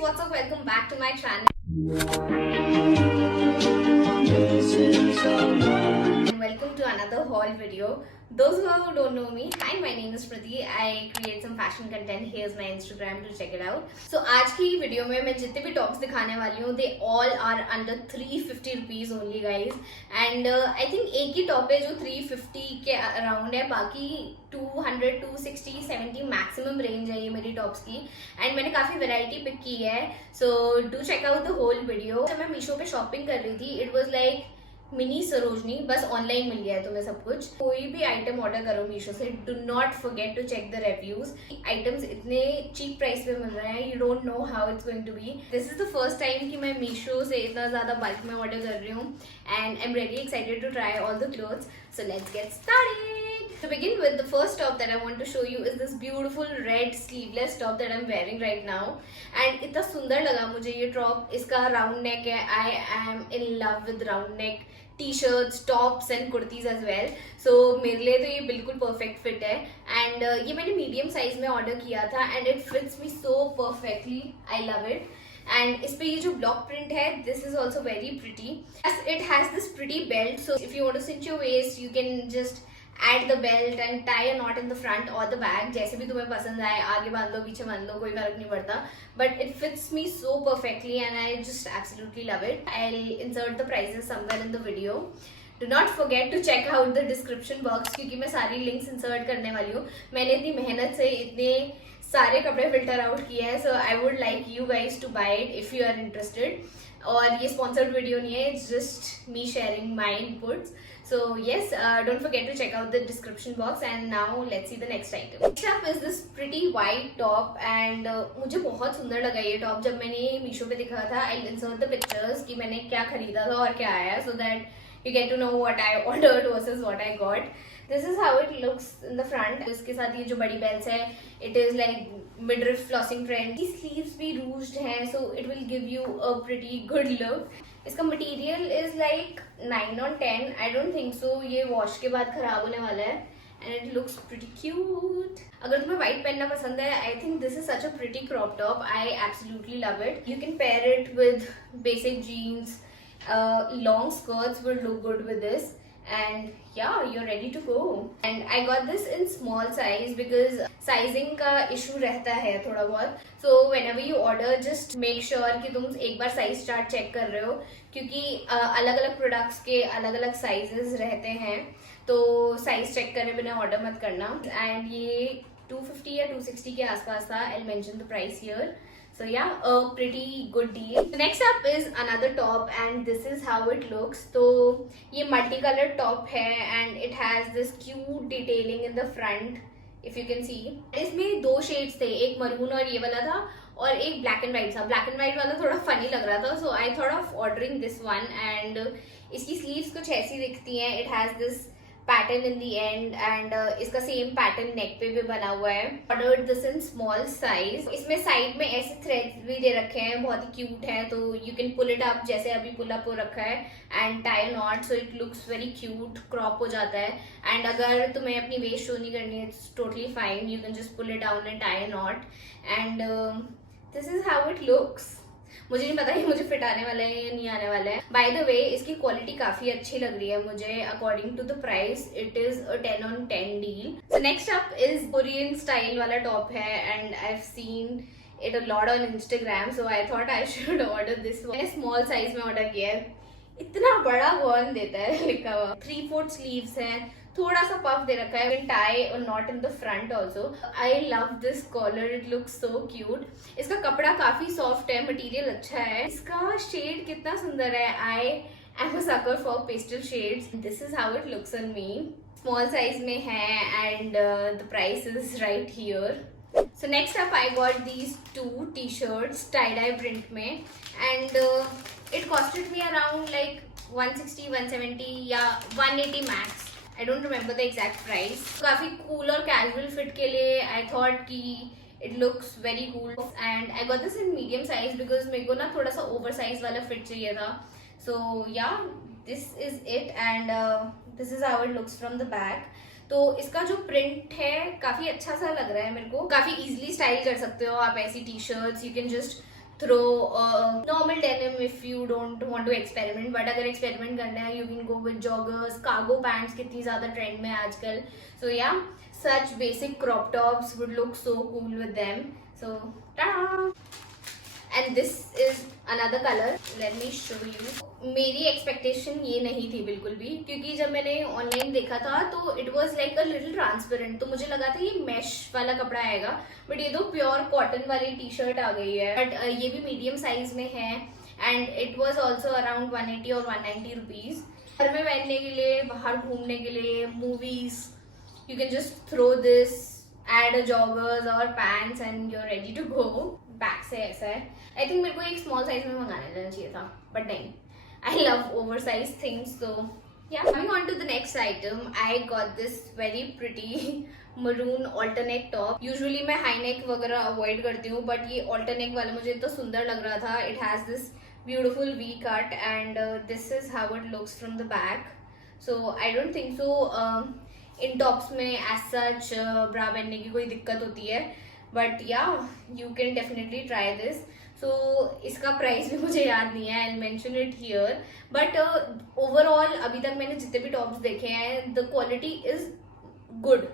what's up? Welcome back to my channel. And welcome to another haul video. Those who don't know me, hi, my name is Prati. I create some fashion content. Here's my Instagram to check it out. So आज की video में मैं जितने भी tops दिखाने वाली हूँ, they all are under 350 rupees only, guys. And I think एक ही टॉप है जो 350 के अराउंड है, बाकी 200, 260, 70 मैक्सिमम रेंज है ये मेरी टॉप्स की. एंड मैंने काफी वैरायटी पिक की है, so do check out the whole video. जब मैं मीशो पे शॉपिंग कर रही थी, it was like mini Sarojini, बस ऑनलाइन मिल गया है तुम्हें सब कुछ. कोई भी आइटम ऑर्डर करो मीशो से, do not forget to check the reviews. Items इतने चीप प्राइस पे मिल रहे हैं, you don't know how it's going to be. This is the first time कि मैं मीशो से इतना ज्यादा बल्क में ऑर्डर कर रही हूँ, and I am really excited to try all the clothes. So let's get started. To begin with, the first top that I want to show you is this beautiful red sleeveless top that I'm wearing right now. And इतना सुंदर लगा मुझे ये top. इसका round neck है. I am in love with round neck t shirts, tops and kurtis as well. So मेरे लिए तो ये बिल्कुल परफेक्ट फिट है. एंड ये मैंने मीडियम साइज में ऑर्डर किया था, and it fits me so perfectly. I love it. And इस पे ये जो ब्लॉक प्रिंट है, this is also very pretty. It has this pretty belt, so if you want to cinch your waist, you can just add the belt and tie a knot in the front or the back, जैसे भी तुम्हें पसंद आए. आगे बांध लो, पीछे बांध लो, कोई फर्क नहीं पड़ता. But it fits me so perfectly and I just absolutely love it. I'll insert the prices somewhere in the video. Do not forget to check out the description box, क्योंकि मैं सारी links insert करने वाली हूँ. मैंने इतनी मेहनत से इतने सारे कपड़े फिल्टर आउट किए हैं, so I would like you guys to buy it if you are interested. और ये स्पॉन्सर्ड वीडियो नहीं है, it's just me sharing my inputs. So yes, don't forget to check out the description box. And now let's see the next item. Next up is this pretty white top, and मुझे बहुत सुंदर लगा ये top. जब मैंने मीशो पे दिखा था, I'll insert the pictures कि मैंने क्या खरीदा था और क्या आया, so that you get to know what I ordered versus what I got. This is how it looks in the front. इसके साथ ये जो बड़ी बेल्स है, it is like midriff flossing trend. ये sleeves भी ruched हैं, so it will give you a pretty good look. इसका material is like 9 on 10. I don't think so ये वॉश के बाद खराब होने वाला है. And it looks pretty cute. अगर तुम्हें व्हाइट पहनना पसंद है, I think this is such a pretty crop top. I absolutely love it. You can pair it with basic jeans. Long skirts will look good with this. And yeah, you're ready to go. And I got this in small size because sizing का issue रहता है थोड़ा बहुत. So whenever you order, just make sure कि तुम एक बार size chart check कर रहे हो, क्योंकि अलग अलग products के अलग अलग sizes रहते हैं, तो size check करे बिना order मत करना. And ये 250 या 260 के आसपास था. I'll mention the price here. So yeah, a pretty good deal. Next up is another top, and this is how it looks. तो ये multicolored top है, and it has this cute detailing in the front, if you can see. इसमें दो shades थे, एक maroon और ये वाला था, और एक black and white था. Black and white वाला थोड़ा funny लग रहा था, so I thought of ordering this one. And इसकी sleeves कुछ ऐसी दिखती हैं. It has this pattern in the and, and इसका सेम पैटर्न नेक पे भी बना हुआ है. Ordered this in small size. इसमें साइड में ऐसे थ्रेड्स भी दे रखे हैं, बहुत ही क्यूट है. तो you can pull it up, जैसे अभी पुल अप हो रखा है, and tie knot, so it looks very cute. Crop हो जाता है, एंड अगर तुम्हें अपनी वेस्ट शो नहीं करनी है, it's totally fine. You can just pull it down and tie knot. And this is how it looks. मुझे नहीं पता ये मुझे फिट आने वाला है या नहीं आने वाला है. बाय द वे, इसकी क्वालिटी काफी अच्छी लग रही है मुझे. According to the price, it is a 10 on 10 deal. So next up is Korean style वाला टॉप है, and I have seen it a lot on Instagram, so I thought I should order this one. मैंने small size में order किया है. इतना बड़ा कौन देता है लिखा हुआ. 3/4 स्लीव्स हैं, थोड़ा सा पफ दे रखा है. टाई और knot in the front also. I love this collar, it looks so cute. इसका कपड़ा काफी सॉफ्ट है, मटेरियल अच्छा है. इसका शेड कितना सुंदर है. I am a sucker for pastel shades. This is how it looks on me. Small size में है, and the price is right here. So next up I got these two t-shirts tie-dye print में, and it costed me around like 160, 170 या 180 max. I don't remember the exact price. काफी cool और casual fit के लिए I thought कि it looks very cool, and I got this in medium size because मेरे को ना थोड़ा सा oversize वाला fit चाहिए था. So yeah, this is it, and this is how it looks from the back. तो इसका जो प्रिंट है काफी अच्छा सा लग रहा है मेरे को. काफी इजीली स्टाइल कर सकते हो आप ऐसी T shirts. You can just throw normal denim if you don't want to experiment, but अगर एक्सपेरिमेंट करना है you can go with joggers, cargo pants कितनी ज्यादा ट्रेंड में है आजकल. सो या such basic crop tops would look so cool with them. So ta-da! And this is another color. Let me show you. मेरी एक्सपेक्टेशन ये नहीं थी बिल्कुल भी, क्योंकि जब मैंने ऑनलाइन देखा था तो it was like a little transparent, तो मुझे लगा था ये मैश वाला कपड़ा आएगा, बट ये तो प्योर कॉटन वाली टी शर्ट आ गई है. बट ये भी मीडियम साइज में है and it was also around 180 और 190 रुपीज. घर में पहनने के लिए, बाहर घूमने के लिए, movies, you can just throw this, add a joggers or pants and you're ready to go. Back से ऐसा है. I think मेरे को एक small size में मंगाना लेना चाहिए था, but नहीं. I love oversized things, so yeah. Coming on to the next item, I got this very pretty maroon alternate top. Usually मैं high neck वगैरह avoid करती हूँ, but ये alternate वाला मुझे इतना सुंदर लग रहा था. It has this beautiful V cut and this is how it looks from the back. So I don't think so. इन टॉप्स में एज सच ब्रा पहनने की कोई दिक्कत होती है, but yeah you can definitely try this. So इसका price भी मुझे याद नहीं है, I will mention it here. But overall अभी तक मैंने जितने भी टॉप्स देखे हैं, the quality is good.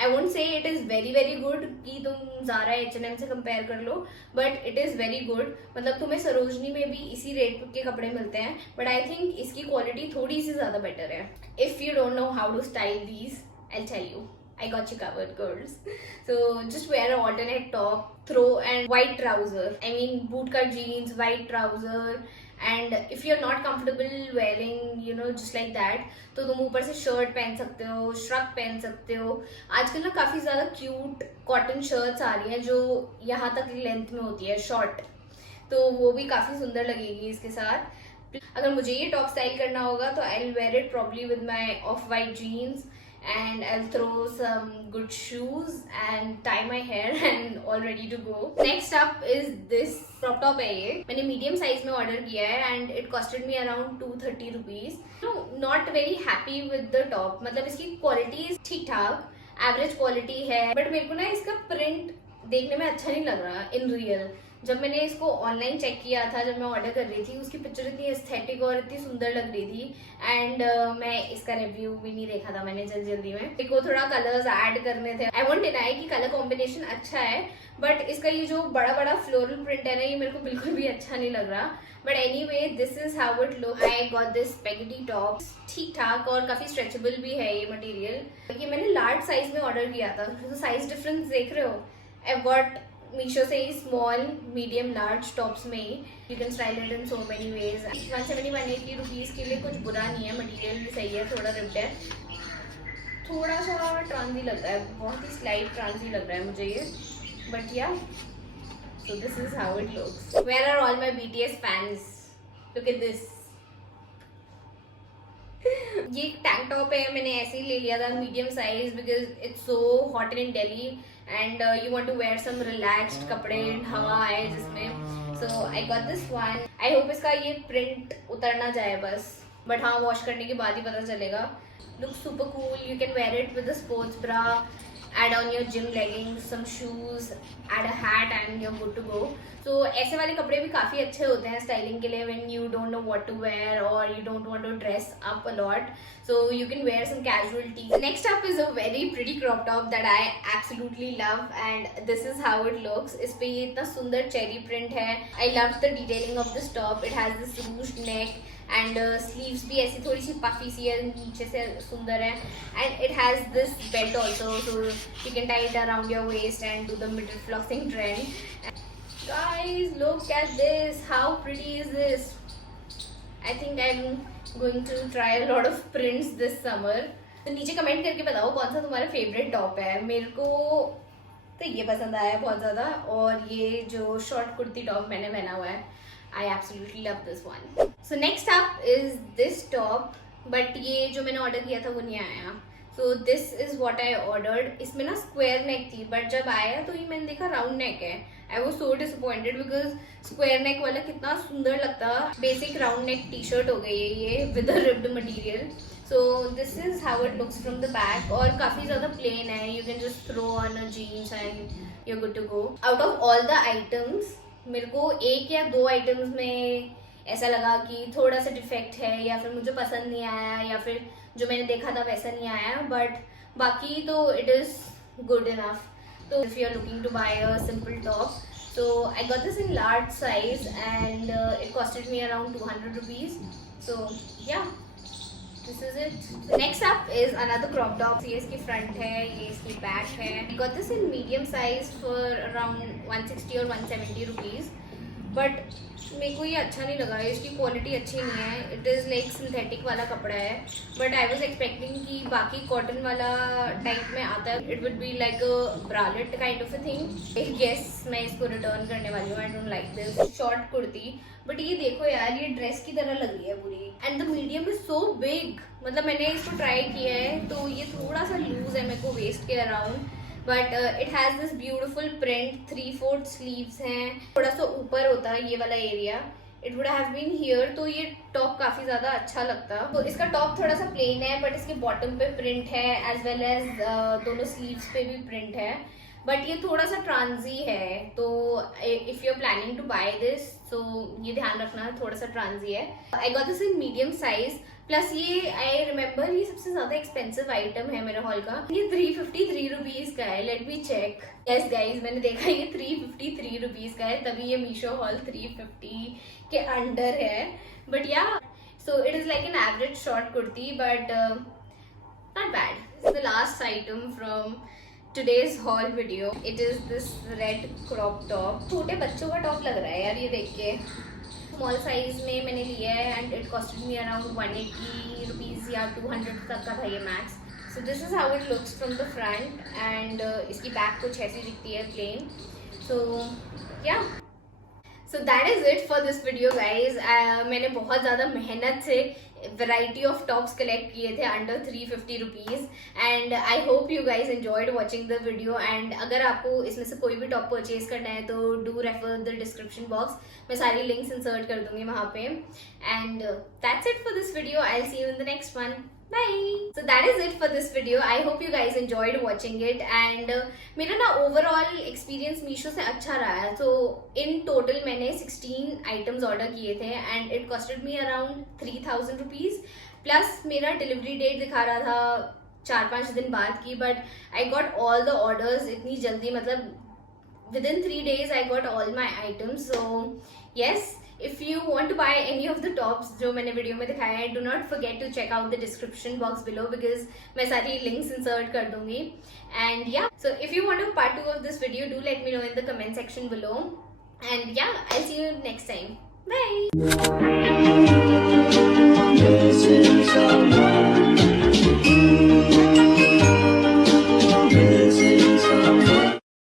I won't say it is very very good कि तुम ज़ारा H&M से कंपेयर कर लो, but it is very good. मतलब तुम्हें सरोजनी में भी इसी रेट के कपड़े मिलते हैं, बट आई थिंक इसकी क्वालिटी थोड़ी सी ज़्यादा बेटर है. If you don't know how to style these, I'll tell you. I got you covered, girls. So just wear an alternate top, throw and white trouser. I mean bootcut jeans, white trouser. And if you're not comfortable wearing, you know, just like that, तो तुम ऊपर से shirt पहन सकते हो, shrug पहन सकते हो. आजकल ना काफी ज्यादा क्यूट कॉटन शर्ट्स आ रही हैं जो यहाँ तक लेंथ में होती है, शॉर्ट, तो वो भी काफी सुंदर लगेगी इसके साथ. अगर मुझे ये टॉप स्टाइल करना होगा तो I will wear it probably with my off white jeans and I'll throw some good shoes and tie my hair and all ready to go. Next up is this crop top है ये. मैंने medium size में order किया है and it costed me around 230 rupees. No, not very happy with the top. मतलब इसकी quality ठीक ठाक, average quality है, but मेरे को ना इसका print देखने में अच्छा नहीं लग रहा in real. जब मैंने इसको ऑनलाइन चेक किया था, जब मैं ऑर्डर कर रही थी, उसकी पिक्चर इतनी एस्थेटिक और इतनी सुंदर लग रही थी. एंड मैं इसका रिव्यू भी नहीं देखा था मैंने जल्दी में. मेरे को थोड़ा कलर्स ऐड करने थे. आई वोंट डिनाई कि कलर कॉम्बिनेशन अच्छा है, बट इसका ये जो बड़ा बड़ा फ्लोरल प्रिंट है ना, ये मेरे को बिल्कुल भी अच्छा नहीं लग रहा. But anyway, this is how it look. I got this spaghetti top. ठीक ठाक और काफी स्ट्रेचेबल भी है ये मटेरियल. ये मैंने लार्ज साइज में ऑर्डर किया था, तो साइज डिफरेंस देख रहे हो. आई गॉट मीशो से ही स्मॉल, मीडियम, लार्ज टॉप्स में ही. You can style it in so many ways. 170-180 rupees के लिए कुछ बुरा नहीं है. मटेरियल भी सही है, थोड़ा रिप्ड है, थोड़ा सा ट्रांजी लग रहा है, बहुत ही स्लाइट ट्रांजी लग रहा है मुझे ये, but yeah. So this is how it looks. Where are all my BTS fans? Look at this. ये टैंक टॉप है, मैंने ऐसे ही ले लिया था medium size because it's so hot in Delhi and you want to wear some relaxed कपड़े, हवा आए जिसमें. So I got this one. I hope इसका ये प्रिंट उतर ना जाए बस, बट हाँ, वॉश करने के बाद ही पता चलेगा. Look super cool. You can wear it with a sports bra, add on your gym leggings, some shoes, add a hat and you're good to go. So ऐसे वाले कपड़े भी काफ़ी अच्छे होते हैं स्टाइलिंग के लिए when you don't know what to wear or you don't want to dress up a lot. So you can wear some casual tees. Next up is a very pretty crop top that I absolutely love and this is how it looks. इस पे ये इतना सुंदर cherry print है. I loved the detailing of this top. It has this ruched neck and sleeves भी ऐसी थोड़ी सी puffy सी है, नीचे से सुंदर है. And it has this belt also, so you can tie it around your waist and do the middle flossing trend. Guys, look at this. How pretty is this? I think I'm going to try a lot of prints this summer. तो नीचे comment करके बताओ कौन सा तुम्हारा favourite top है. मेरे को तो ये पसंद आया बहुत ज़्यादा, और ये जो शॉर्ट कुर्ती टॉप मैंने पहना हुआ है, I absolutely love this one. So next up is this top, but ये जो मैंने ऑर्डर किया था वो नहीं आया. So this is what I ordered. इसमें ना स्क्वायर नेक थी, बट जब आया तो ये मैंने देखा राउंड नेक है. I was so disappointed because square नेक वाला कितना सुंदर लगता. Basic round neck T shirt हो गई है ये with a ribbed material. So this is how it looks from the back, और काफ़ी ज़्यादा plain है. You can just throw on a jeans and you're good to go. Out of all the items, मेरे को एक या दो items में ऐसा लगा कि थोड़ा सा डिफेक्ट है या फिर मुझे पसंद नहीं आया या फिर जो मैंने देखा था वैसा नहीं आया, बट बाकी तो it is good enough. So if you are looking to buy a simple top, so I got this in large size and it costed me around 200 rupees. So yeah, this is it. So next up is another crop top. ये इसकी front है, ये इसकी back है. I got this in medium size for around 160 or 170 rupees. But मेरे को ये अच्छा नहीं लगा, इसकी क्वालिटी अच्छी नहीं है. इट इज़ लाइक सिंथेटिक वाला कपड़ा है, बट आई वॉज एक्सपेक्टिंग कि बाकी कॉटन वाला टाइप में आता है. It would be like a bralette kind of a thing. Yes, मैं इसको रिटर्न करने वाली हूँ. I don't like this short kurti. But ये देखो यार, ये ड्रेस की तरह लग रही है पूरी. And the medium is so big. मतलब मैंने इसको ट्राई किया है तो ये थोड़ा सा लूज है मेरे को वेस्ट के around. But it has this beautiful print. 3/4 sleeves हैं. थोड़ा सा ऊपर होता है ये वाला area. It would have been here, तो ये टॉप काफ़ी ज़्यादा अच्छा लगता. तो इसका टॉप थोड़ा सा प्लेन है, बट इसके बॉटम पे प्रिंट है एज वेल एज दोनों स्लीव्स पे भी प्रिंट है. बट ये थोड़ा सा ट्रांजी है, तो if you are planning to buy this तो ये ध्यान रखना थोड़ा सा ट्रांजी है. I got this in medium size. Plus ये आई रिमेम्बर ये सबसे ज्यादा एक्सपेंसिव आइटम है मेरे हॉल का. ये 353 रुपीज का है. Let me check. Yes guys, मैंने देखा ये 353 रुपीज का है, तभी ये मीशो हॉल 350 के अंडर है. But yeah, so it is like an average short kurti, but not bad. The last item from today's haul video, it is this red crop top. छोटे बच्चों का टॉप लग रहा है यार ये देख के. स्मॉल साइज में मैंने लिया है and it costed me around 180 rupees या 200 तक का था ये max. So this is how it looks from the front. And इसकी बैक कुछ ऐसी दिखती है, प्लेन. सो या, so that is it for this video guys. मैंने बहुत ज़्यादा मेहनत से वैरायटी ऑफ टॉप्स कलेक्ट किए थे under 350 rupees. And I hope you guys enjoyed watching the video. And अगर आपको इसमें से कोई भी टॉप परचेज करना है तो do refer the description box. मैं सारी लिंक्स इंसर्ट कर दूंगी वहाँ पे. And that's it for this video. I will see you in the next one. Bye. So that is it for this video. I hope you guys enjoyed watching it. And मेरा ना overall experience Meesho से अच्छा रहा है. तो in total मैंने 16 items order किए थे and it costed me around 3000 rupees. Plus मेरा डिलीवरी डेट दिखा रहा था 4-5 दिन बाद की. But I got all the orders इतनी जल्दी, मतलब within 3 days I got all my items. So yes, if you want to buy any of the tops जो मैंने वीडियो में दिखाया है, do not forget to check out the description box below because मैं सारी links insert कर दूंगी. And yeah, so if you want to part 2 of this video, do let me know in the comment section below. And yeah, I'll see you next time. Bye.